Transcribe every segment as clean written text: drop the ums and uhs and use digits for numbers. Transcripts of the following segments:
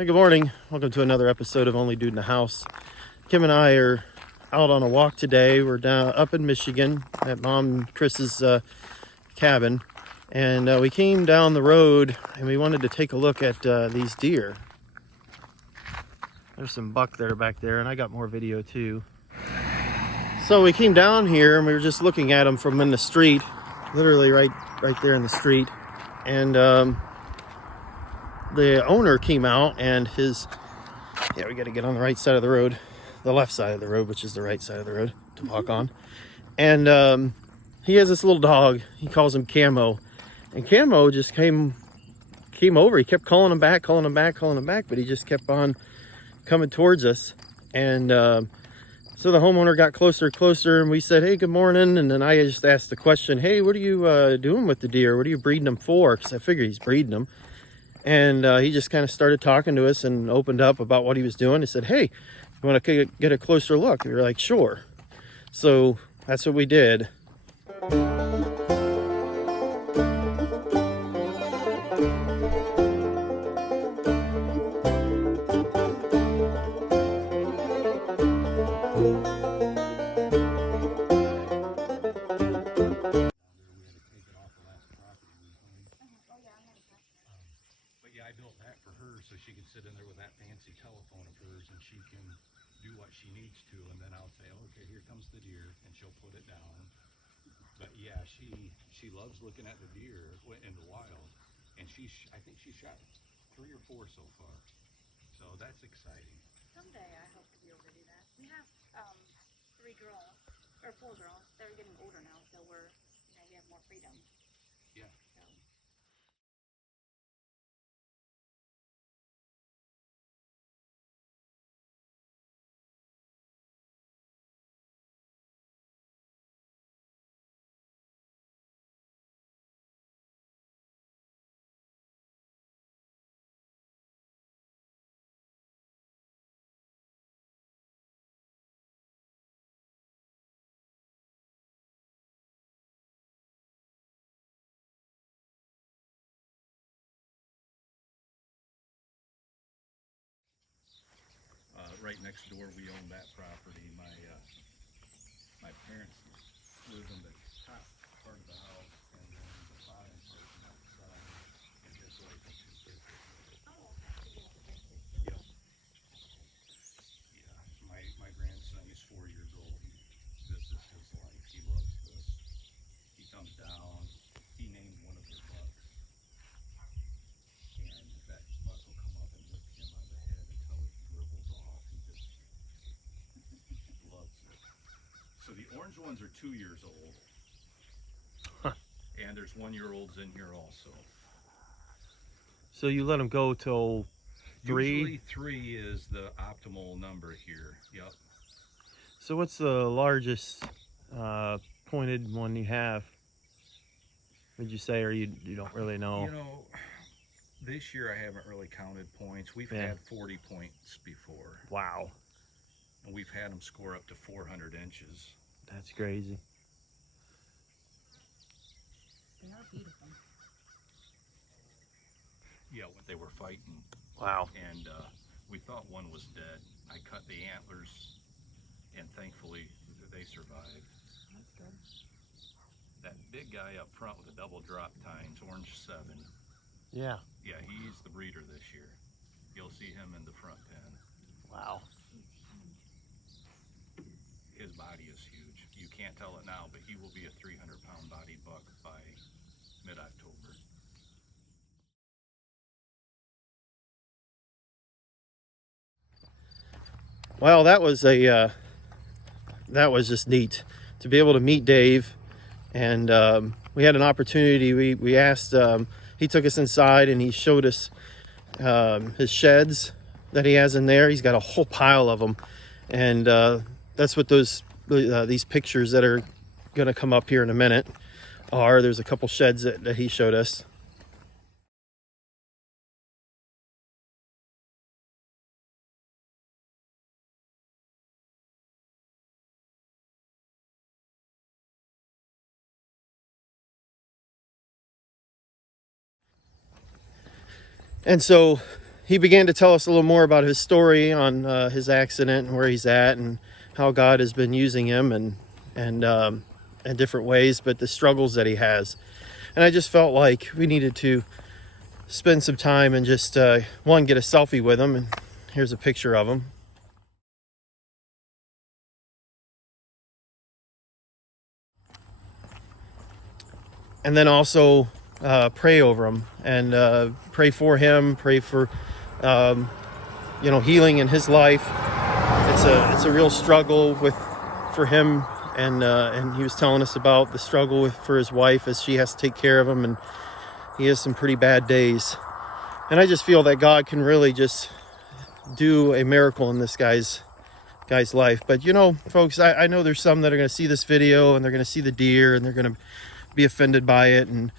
Hey, good morning. Welcome to another episode of Only Dude in the House. Kim and I are out on a walk today. We're down up in Michigan at Mom Chris's cabin, and we came down the road and we wanted to take a look at these deer. There's some buck that are back there, and I got more video too. So we came down here and we were just looking at them from in the street, literally right there in the street, and the owner came out and we got to get on the right side of the road, the left side of the road, which is the right side of the road to walk on. And he has this little dog. He calls him Camo, and Camo just came over. He kept calling him back, but he just kept on coming towards us. And so the homeowner got closer, and we said, "Hey, good morning." And then I just asked the question, "Hey, what are you doing with the deer? What are you breeding them for?" Because I figured he's breeding them. And he just kind of started talking to us and opened up about what he was doing. He said, "Hey, you want to get a closer look?" And we were like, "Sure." So that's what we did. I built that for her so she can sit in there with that fancy telephone of hers and she can do what she needs to, and then I'll say, okay, here comes the deer, and she'll put it down. But yeah, she loves looking at the deer in the wild, and I think she shot 3 or 4 so far, so that's exciting. Someday I hope to be able to do that. We have 3 girls, or 4 girls. They're getting older now, so we have more freedom. Yeah. So. Right next door, we own that property. My parents live in the top part of the house, and then the bottom part is outside. And this way, the 2 kids. Oh, okay. Yep. Yeah. My grandson, he's 4 years old. This is his life. He loves this. He comes down. He named one of his bucks, and that buck will come up and lick him on the head until it dribbles off. He just loves it. So the orange ones are 2 years old. Huh. And there's 1-year-olds in here also. So you let them go till 3? Usually 3 is the optimal number here. Yep. So what's the largest pointed one you have? Would you say, or you don't really know? You know, this year I haven't really counted points. We've had 40 points before. Wow. And we've had them score up to 400 inches. That's crazy. They are beautiful. Yeah, when they were fighting. Wow. And we thought one was dead. I cut the antlers, and thankfully they survived. That's good. That big guy up front with the double drop tines, Orange 7. Yeah. Yeah, he's the breeder this year. You'll see him in the front pen. Wow. His body is huge. You can't tell it now, but he will be a 300-pound body buck by mid-October. Well, that was just neat to be able to meet Dave, and we had an opportunity. We asked. He took us inside and he showed us his sheds that he has in there. He's got a whole pile of them, and that's what these pictures that are going to come up here in a minute are. There's a couple sheds that he showed us. And so he began to tell us a little more about his story on his accident and where he's at and how God has been using him and in different ways, but the struggles that he has. And I just felt like we needed to spend some time and just one, get a selfie with him. And here's a picture of him. And then also pray over him and pray for him, pray for healing in his life. It's a real struggle for him, and he was telling us about the struggle for his wife as she has to take care of him, and he has some pretty bad days. And I just feel that God can really just do a miracle in this guy's life. But folks, I know there's some that are going to see this video and they're going to see the deer and they're going to be offended by it and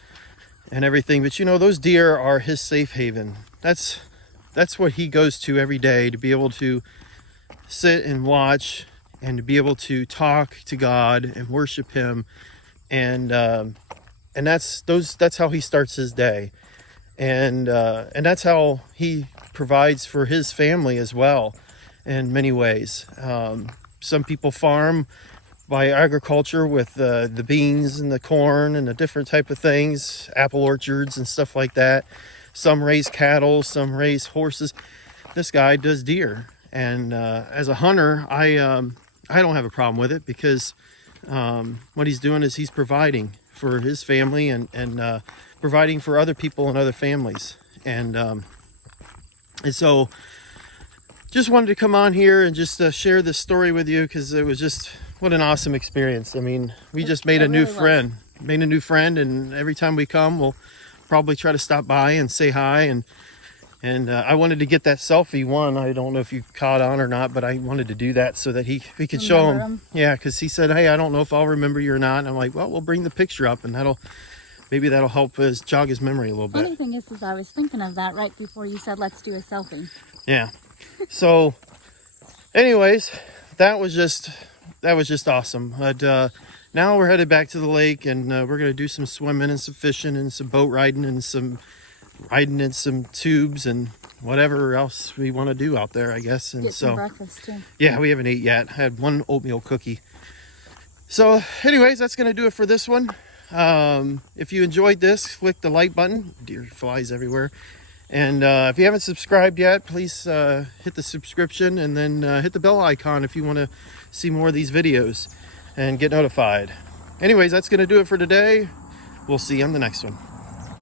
everything. But those deer are his safe haven. That's what he goes to every day, to be able to sit and watch and to be able to talk to God and worship him. And that's how he starts his day. And that's how he provides for his family as well in many ways. Some people farm by agriculture with the beans and the corn and the different type of things, apple orchards and stuff like that. Some raise cattle, some raise horses. This guy does deer. And as a hunter, I don't have a problem with it, because what he's doing is he's providing for his family and providing for other people and other families. And so just wanted to come on here and just share this story with you, because it was just, what an awesome experience. I mean, we just made a new friend, and every time we come, we'll probably try to stop by and say hi. And I wanted to get that selfie one. I don't know if you caught on or not, but I wanted to do that so that we could show him. Yeah, because he said, hey, I don't know if I'll remember you or not. And I'm like, well, we'll bring the picture up, and maybe that'll help jog his memory a little bit. Funny thing is I was thinking of that right before you said, let's do a selfie. Yeah. So anyways, that was just awesome. But now we're headed back to the lake, and we're going to do some swimming and some fishing and some boat riding and some riding in some tubes and whatever else we want to do out there, I guess. And get some breakfast too. Yeah, we haven't ate yet. I had one oatmeal cookie. So anyways, that's going to do it for this one. If you enjoyed this, click the like button. Deer flies everywhere. And if you haven't subscribed yet, please hit the subscription, and then hit the bell icon if you want to see more of these videos and get notified. Anyways, that's going to do it for today. We'll see you on the next one.